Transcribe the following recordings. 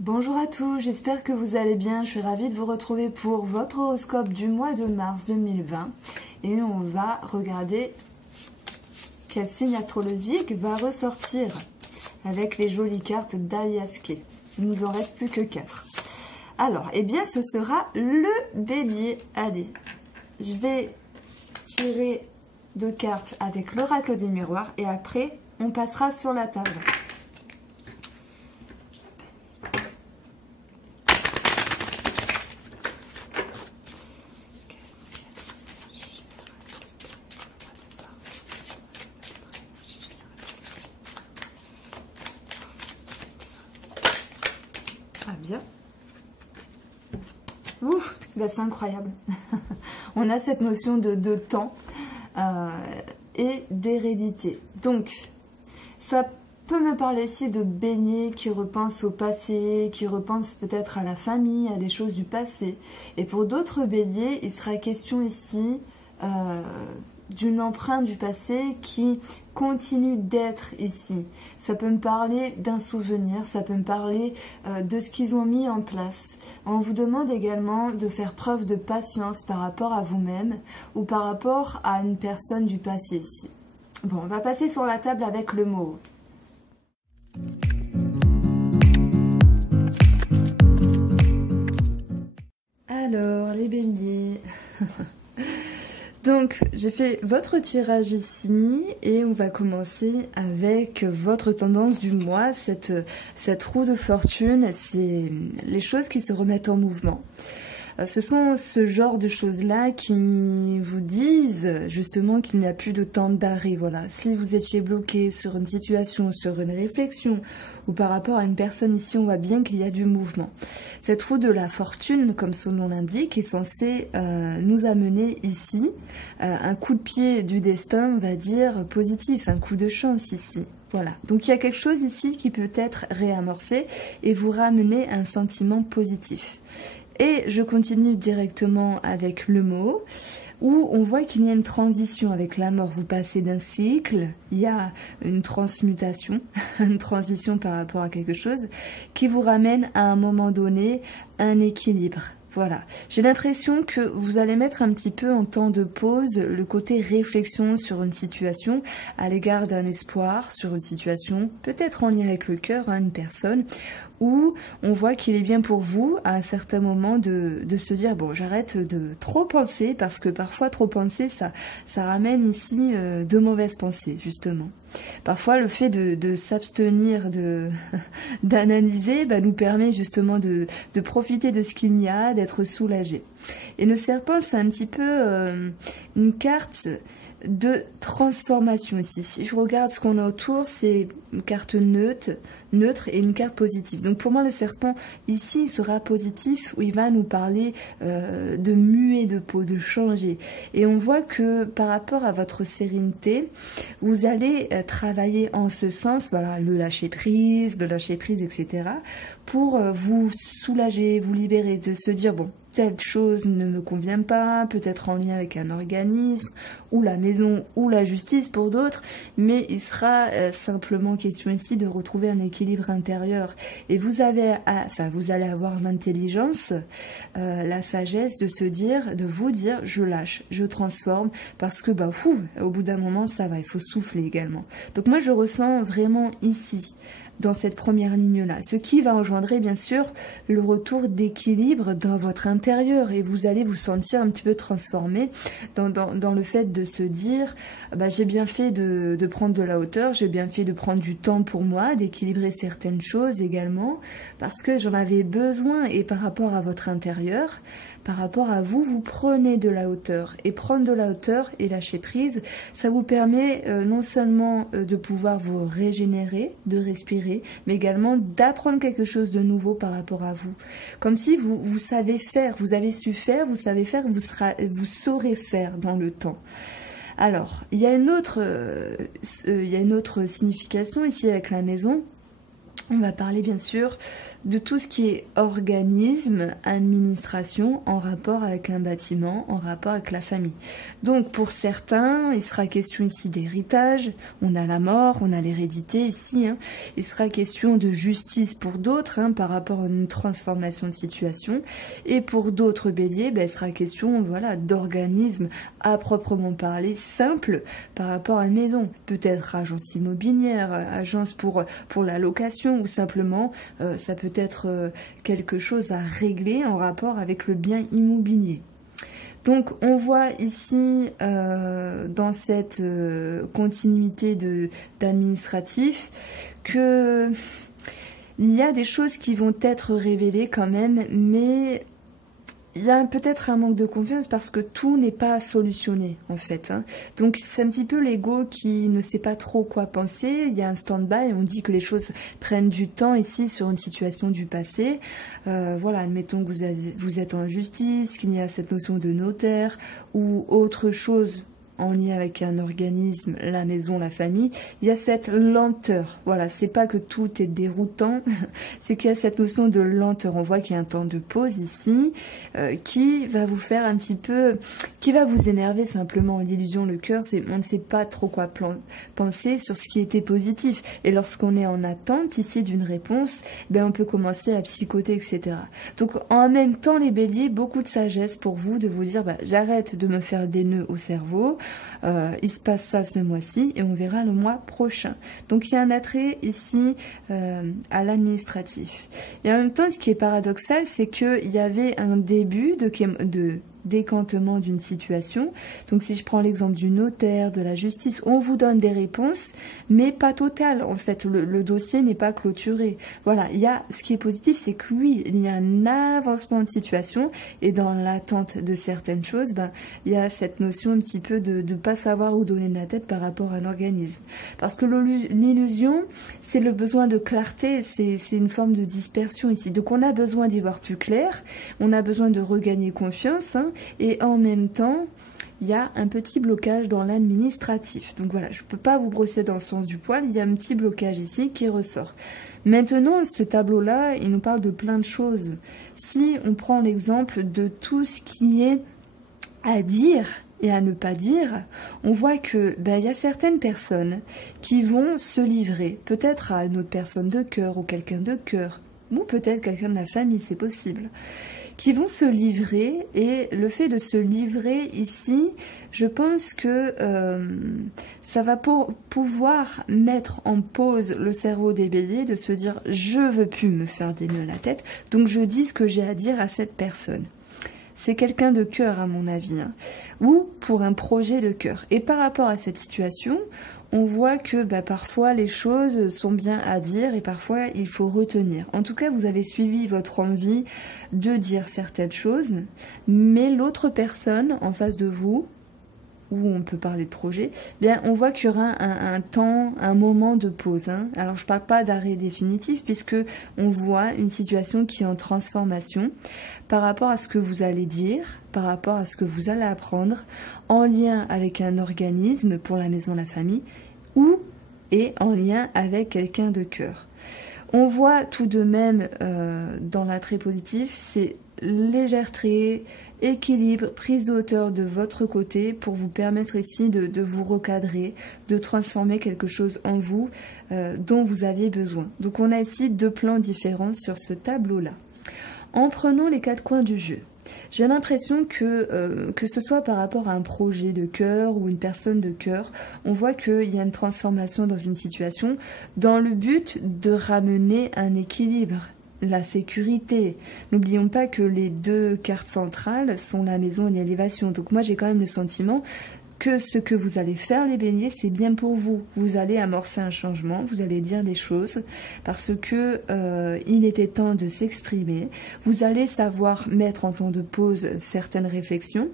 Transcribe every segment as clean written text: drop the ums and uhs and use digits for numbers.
Bonjour à tous, j'espère que vous allez bien. Je suis ravie de vous retrouver pour votre horoscope du mois de mars 2020. Et on va regarder quel signe astrologique va ressortir avec les jolies cartes d'Aliaske. Il nous en reste plus que 4. Alors, eh bien, ce sera le bélier. Allez, je vais tirer 2 cartes avec l'oracle des miroirs et après, on passera sur la table. Ah bien. Ouf, bah c'est incroyable. On a cette notion de temps et d'hérédité. Donc, ça peut me parler ici de bélier qui repense au passé, qui repense peut-être à la famille, à des choses du passé. Et pour d'autres béliers, il sera question ici d'une empreinte du passé qui continue d'être ici. Ça peut me parler d'un souvenir, ça peut me parler de ce qu'ils ont mis en place. On vous demande également de faire preuve de patience par rapport à vous-même ou par rapport à une personne du passé ici. Bon, on va passer sur la table avec le mot. Alors, les béliers. Donc, j'ai fait votre tirage ici et on va commencer avec votre tendance du mois, cette roue de fortune, c'est les choses qui se remettent en mouvement. Ce sont ce genre de choses-là qui vous disent justement qu'il n'y a plus de temps d'arrêt. Voilà. Si vous étiez bloqué sur une situation, sur une réflexion ou par rapport à une personne ici, on voit bien qu'il y a du mouvement. Cette roue de la fortune, comme son nom l'indique, est censée nous amener ici un coup de pied du destin, on va dire, positif, un coup de chance ici. Voilà, donc il y a quelque chose ici qui peut être réamorcé et vous ramener un sentiment positif. Et je continue directement avec le mot, où on voit qu'il y a une transition avec la mort. Vous passez d'un cycle, il y a une transmutation, une transition par rapport à quelque chose qui vous ramène à un moment donné un équilibre. Voilà, j'ai l'impression que vous allez mettre un petit peu en temps de pause le côté réflexion sur une situation à l'égard d'un espoir, sur une situation peut-être en lien avec le cœur, une personne, où on voit qu'il est bien pour vous à un certain moment de se dire bon, j'arrête de trop penser parce que parfois trop penser ça ramène ici de mauvaises pensées justement. Parfois le fait de s'abstenir d'analyser nous permet justement de profiter de ce qu'il y a, d'être soulagé. Et le serpent c'est un petit peu une carte de transformation ici. Si je regarde ce qu'on a autour, c'est une carte neutre et une carte positive. Donc pour moi, le serpent ici sera positif, où il va nous parler de muer de peau, de changer. Et on voit que par rapport à votre sérénité, vous allez travailler en ce sens, voilà, le lâcher prise, etc. pour vous soulager, vous libérer, de se dire bon, cette chose ne me convient pas, peut-être en lien avec un organisme, ou la maison, ou la justice pour d'autres, mais il sera simplement question ici de retrouver un équilibre intérieur. Et vous allez avoir l'intelligence, la sagesse de se dire, de vous dire, je lâche, je transforme, parce que au bout d'un moment, ça va, il faut souffler également. Donc moi, je ressens vraiment ici, dans cette première ligne-là, ce qui va engendrer bien sûr le retour d'équilibre dans votre intérieur et vous allez vous sentir un petit peu transformé dans le fait de se dire j'ai bien fait de prendre de la hauteur, j'ai bien fait de prendre du temps pour moi, d'équilibrer certaines choses également parce que j'en avais besoin et par rapport à votre intérieur, par rapport à vous, vous prenez de la hauteur. Et prendre de la hauteur et lâcher prise, ça vous permet non seulement de pouvoir vous régénérer, de respirer, mais également d'apprendre quelque chose de nouveau par rapport à vous. Comme si vous savez faire, vous avez su faire, vous savez faire, vous saurez faire dans le temps. Alors, il y a une autre signification ici avec la maison. On va parler bien sûr de tout ce qui est organisme, administration en rapport avec un bâtiment, en rapport avec la famille. Donc pour certains, il sera question ici d'héritage, on a la mort, on a l'hérédité ici. Il sera question de justice pour d'autres par rapport à une transformation de situation. Et pour d'autres béliers, il sera question d'organisme à proprement parler, simple par rapport à une maison. Peut-être agence immobilière, agence pour la location, ou simplement ça peut être quelque chose à régler en rapport avec le bien immobilier. Donc on voit ici dans cette continuité d'administratif que il y a des choses qui vont être révélées quand même, mais il y a peut-être un manque de confiance parce que tout n'est pas solutionné en fait. Donc c'est un petit peu l'ego qui ne sait pas trop quoi penser. Il y a un stand-by, on dit que les choses prennent du temps ici sur une situation du passé. Admettons que vous êtes en justice, qu'il y a cette notion de notaire ou autre chose en lien avec un organisme, la maison, la famille, il y a cette lenteur. Voilà, c'est pas que tout est déroutant, c'est qu'il y a cette notion de lenteur. On voit qu'il y a un temps de pause ici qui va vous faire un petit peu, qui va vous énerver simplement. L'illusion, le cœur, c'est on ne sait pas trop quoi penser sur ce qui était positif. Et lorsqu'on est en attente ici d'une réponse, on peut commencer à psychoter, etc. Donc en même temps, les béliers, beaucoup de sagesse pour vous de vous dire j'arrête de me faire des nœuds au cerveau. Il se passe ça ce mois-ci et on verra le mois prochain. Donc il y a un attrait ici à l'administratif. Et en même temps, ce qui est paradoxal, c'est qu'il y avait un début de décantement d'une situation. Donc si je prends l'exemple du notaire, de la justice, on vous donne des réponses, mais pas totales. En fait, le dossier n'est pas clôturé. Voilà, ce qui est positif, c'est que oui, il y a un avancement de situation et dans l'attente de certaines choses, il y a cette notion un petit peu de ne pas savoir où donner de la tête par rapport à un organisme. Parce que l'illusion, c'est le besoin de clarté, c'est une forme de dispersion ici. Donc on a besoin d'y voir plus clair, on a besoin de regagner confiance, et en même temps, il y a un petit blocage dans l'administratif. Donc voilà, je ne peux pas vous brosser dans le sens du poil, il y a un petit blocage ici qui ressort. Maintenant, ce tableau-là, il nous parle de plein de choses. Si on prend l'exemple de tout ce qui est à dire et à ne pas dire, on voit que il y a certaines personnes qui vont se livrer, peut-être à une autre personne de cœur ou quelqu'un de cœur, ou peut-être quelqu'un de la famille, c'est possible, qui vont se livrer. Et le fait de se livrer ici, je pense que ça va pouvoir mettre en pause le cerveau des béliers, de se dire je veux plus me faire des nœuds à la tête, donc je dis ce que j'ai à dire à cette personne. C'est quelqu'un de cœur à mon avis, ou pour un projet de cœur. Et par rapport à cette situation, on voit que parfois les choses sont bien à dire et parfois il faut retenir. En tout cas, vous avez suivi votre envie de dire certaines choses, mais l'autre personne en face de vous, où on peut parler de projet, on voit qu'il y aura un temps, un moment de pause. Alors je ne parle pas d'arrêt définitif puisque on voit une situation qui est en transformation par rapport à ce que vous allez dire, par rapport à ce que vous allez apprendre, en lien avec un organisme pour la maison, la famille, et en lien avec quelqu'un de cœur. On voit tout de même dans l'attrait positif, c'est légèreté, équilibre, prise de hauteur de votre côté pour vous permettre ici de vous recadrer, de transformer quelque chose en vous dont vous aviez besoin. Donc on a ici deux plans différents sur ce tableau-là. En prenant les quatre coins du jeu, j'ai l'impression que ce soit par rapport à un projet de cœur ou une personne de cœur, on voit qu'il y a une transformation dans une situation dans le but de ramener un équilibre, la sécurité. N'oublions pas que les deux cartes centrales sont la maison et l'élévation. Donc moi j'ai quand même le sentiment que ce que vous allez faire les béliers, c'est bien pour vous. Vous allez amorcer un changement, vous allez dire des choses parce que il était temps de s'exprimer. Vous allez savoir mettre en temps de pause certaines réflexions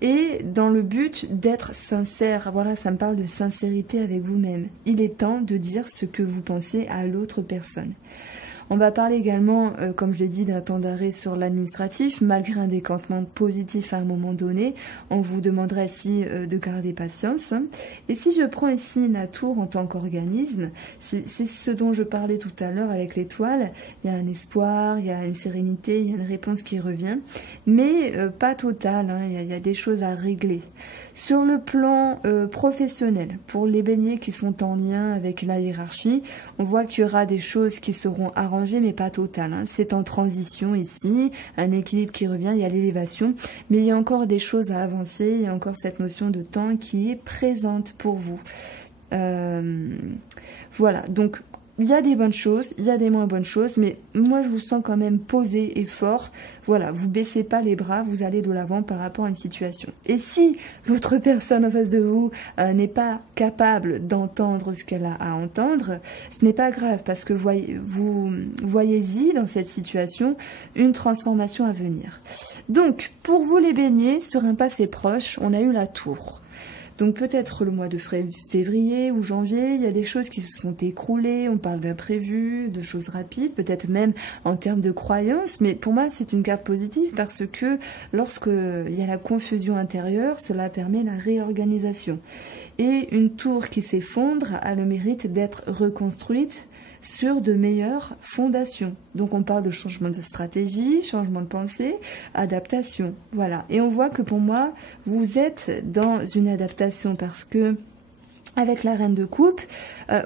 et dans le but d'être sincère. Voilà, ça me parle de sincérité avec vous-même. Il est temps de dire ce que vous pensez à l'autre personne. On va parler également, comme je l'ai dit, d'un temps d'arrêt sur l'administratif. Malgré un décantement positif à un moment donné, on vous demanderait ici de garder patience. Et si je prends ici la tour en tant qu'organisme, c'est ce dont je parlais tout à l'heure avec l'étoile. Il y a un espoir, il y a une sérénité, il y a une réponse qui revient, mais pas totale, hein. Il y a des choses à régler. Sur le plan professionnel, pour les béliers qui sont en lien avec la hiérarchie, on voit qu'il y aura des choses qui seront arrangées, mais pas totales, hein. C'est en transition ici, un équilibre qui revient, il y a l'élévation, mais il y a encore des choses à avancer, il y a encore cette notion de temps qui est présente pour vous. Voilà, donc il y a des bonnes choses, il y a des moins bonnes choses, mais moi je vous sens quand même posé et fort. Voilà, vous baissez pas les bras, vous allez de l'avant par rapport à une situation. Et si l'autre personne en face de vous n'est pas capable d'entendre ce qu'elle a à entendre, ce n'est pas grave parce que vous voyez-y dans cette situation une transformation à venir. Donc, pour vous les béliers, sur un passé proche, on a eu la tour. Donc peut-être le mois de février ou janvier, il y a des choses qui se sont écroulées, on parle d'imprévus, de choses rapides, peut-être même en termes de croyances, mais pour moi c'est une carte positive parce que lorsqu'il y a la confusion intérieure, cela permet la réorganisation. Et une tour qui s'effondre a le mérite d'être reconstruite sur de meilleures fondations. Donc on parle de changement de stratégie, changement de pensée, adaptation. Voilà. Et on voit que pour moi, vous êtes dans une adaptation parce que avec la reine de coupe,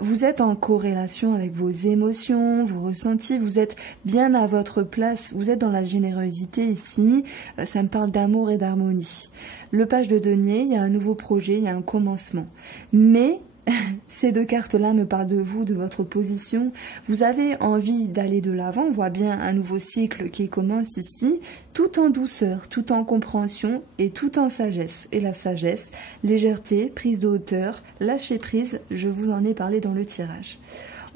vous êtes en corrélation avec vos émotions, vos ressentis, vous êtes bien à votre place, vous êtes dans la générosité ici, ça me parle d'amour et d'harmonie. Le page de denier, il y a un nouveau projet, il y a un commencement. Mais ces deux cartes-là me parlent de vous, de votre position. Vous avez envie d'aller de l'avant. On voit bien un nouveau cycle qui commence ici, tout en douceur, tout en compréhension et tout en sagesse. Et la sagesse, légèreté, prise de hauteur, lâcher prise, je vous en ai parlé dans le tirage.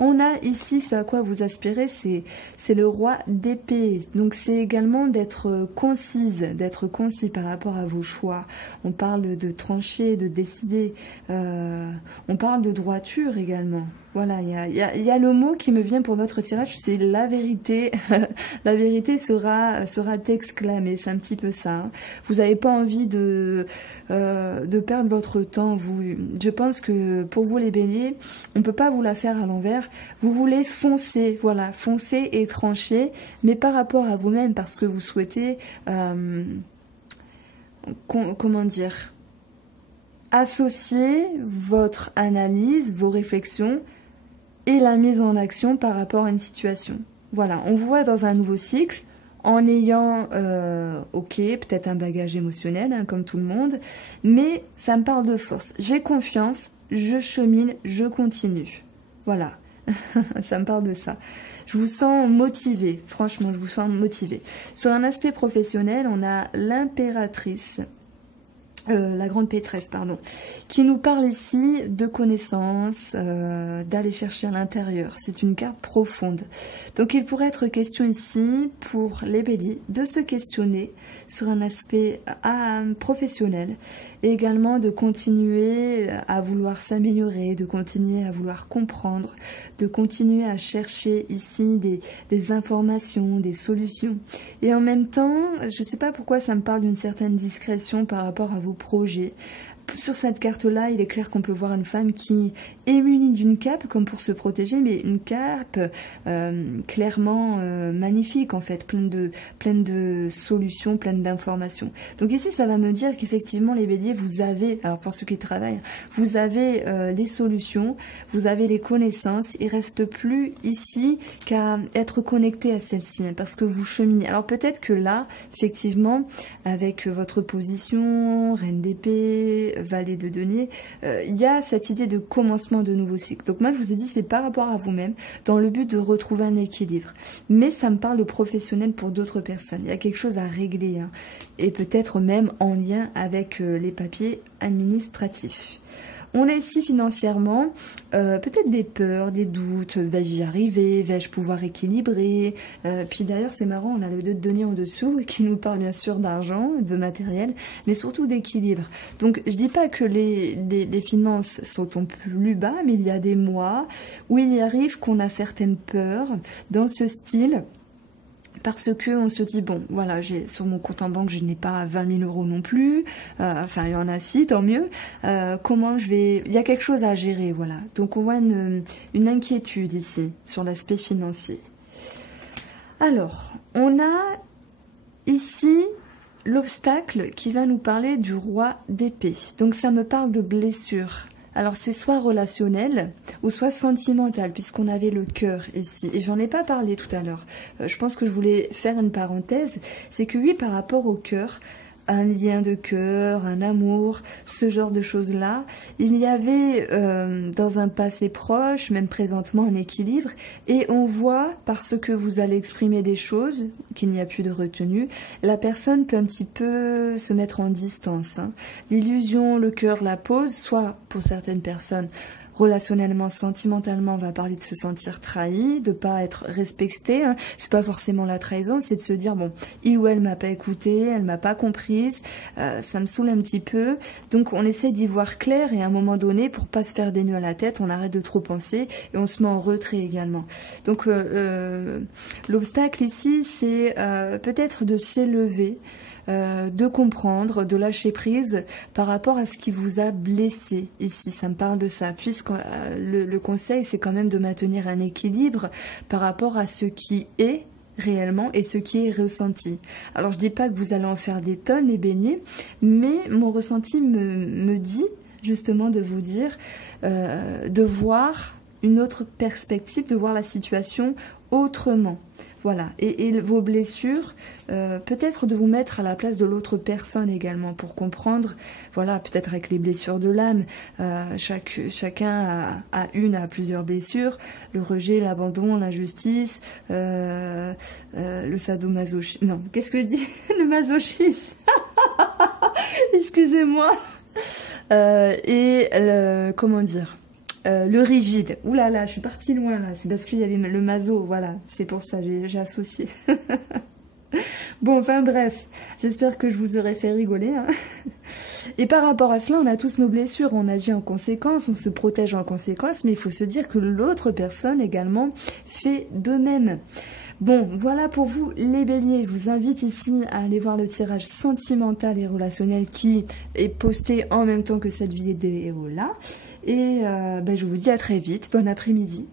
On a ici ce à quoi vous aspirez, c'est le roi d'épée. Donc c'est également d'être concise, d'être concis par rapport à vos choix. On parle de trancher, de décider. On parle de droiture également. Voilà, il y a le mot qui me vient pour votre tirage, c'est la vérité. La vérité sera exclamée, c'est un petit peu ça. Hein. Vous n'avez pas envie de perdre votre temps. Je pense que pour vous les béliers, on ne peut pas vous la faire à l'envers. Vous voulez foncer, voilà, foncer et trancher, mais par rapport à vous-même, parce que vous souhaitez, comment dire, associer votre analyse, vos réflexions, et la mise en action par rapport à une situation. Voilà, on voit dans un nouveau cycle, en ayant, ok, peut-être un bagage émotionnel, hein, comme tout le monde, mais ça me parle de force. J'ai confiance, je chemine, je continue. Voilà, ça me parle de ça. Je vous sens motivé, franchement, je vous sens motivé. Sur un aspect professionnel, on a l'impératrice. La grande pétresse, pardon, qui nous parle ici de connaissances, d'aller chercher à l'intérieur. C'est une carte profonde. Donc il pourrait être question ici, pour les béliers, de se questionner sur un aspect professionnel et également de continuer à vouloir s'améliorer, de continuer à vouloir comprendre, de continuer à chercher ici des informations, des solutions. Et en même temps, je ne sais pas pourquoi ça me parle d'une certaine discrétion par rapport à vos projets. Sur cette carte-là, il est clair qu'on peut voir une femme qui est munie d'une cape comme pour se protéger, mais une cape clairement magnifique en fait, pleine de solutions, pleine d'informations. Donc ici, ça va me dire qu'effectivement, les béliers, vous avez, alors pour ceux qui travaillent, vous avez les solutions, vous avez les connaissances, il reste plus ici qu'à être connecté à celles-ci, hein, parce que vous cheminez. Alors peut-être que là, effectivement, avec votre position, reine d'épée, valet de denier, il y a cette idée de commencement de nouveaux cycles. Donc moi je vous ai dit c'est par rapport à vous-même dans le but de retrouver un équilibre. Mais ça me parle de professionnel pour d'autres personnes. Il y a quelque chose à régler, hein, et peut-être même en lien avec les papiers administratifs. On a ici financièrement peut-être des peurs, des doutes, vais-je y arriver, vais-je pouvoir équilibrer, puis d'ailleurs c'est marrant, on a le 2 de denier en dessous qui nous parle bien sûr d'argent, de matériel, mais surtout d'équilibre. Donc je dis pas que les finances sont au plus bas, mais il y a des mois où il arrive qu'on a certaines peurs dans ce style. Parce que on se dit, bon, voilà, j'ai sur mon compte en banque, je n'ai pas 20 000 € non plus. Enfin, il y en a si, tant mieux. Comment je vais... Il y a quelque chose à gérer, voilà. Donc, on voit une inquiétude ici, sur l'aspect financier. Alors, on a ici l'obstacle qui va nous parler du roi d'épée. Donc, ça me parle de blessure. Alors c'est soit relationnel ou soit sentimental puisqu'on avait le cœur ici et j'en ai pas parlé tout à l'heure. Je pense que je voulais faire une parenthèse, c'est que oui par rapport au cœur, un lien de cœur, un amour, ce genre de choses-là. Il y avait dans un passé proche, même présentement, un équilibre. Et on voit, parce que vous allez exprimer des choses, qu'il n'y a plus de retenue, la personne peut un petit peu se mettre en distance. Hein. L'illusion, le cœur la pose, soit pour certaines personnes, relationnellement, sentimentalement, on va parler de se sentir trahi, de pas être respecté. Hein. C'est pas forcément la trahison, c'est de se dire bon, il ou elle m'a pas écouté, elle m'a pas comprise, ça me saoule un petit peu. Donc on essaie d'y voir clair et à un moment donné, pour pas se faire des nœuds à la tête, on arrête de trop penser et on se met en retrait également. Donc l'obstacle ici, c'est peut-être de s'élever. De comprendre, de lâcher prise par rapport à ce qui vous a blessé ici, ça me parle de ça, puisque le conseil c'est quand même de maintenir un équilibre par rapport à ce qui est réellement et ce qui est ressenti. Alors je dis pas que vous allez en faire des tonnes les beignets, mais mon ressenti me dit justement de vous dire de voir une autre perspective, de voir la situation autrement. Voilà, et vos blessures, peut-être de vous mettre à la place de l'autre personne également pour comprendre, voilà, peut-être avec les blessures de l'âme, chacun a plusieurs blessures, le rejet, l'abandon, l'injustice, le sadomasochisme, non, qu'est-ce que je dis? Le masochisme, excusez-moi, comment dire? Le rigide. Ouh là là, je suis partie loin là. C'est parce qu'il y avait le maso, voilà. C'est pour ça, j'ai associé. Bon, enfin bref. J'espère que je vous aurai fait rigoler. Hein. Et par rapport à cela, on a tous nos blessures. On agit en conséquence, on se protège en conséquence. Mais il faut se dire que l'autre personne également fait de même. Bon, voilà pour vous les béliers. Je vous invite ici à aller voir le tirage sentimental et relationnel qui est posté en même temps que cette vidéo là. Et je vous dis à très vite. Bon après-midi.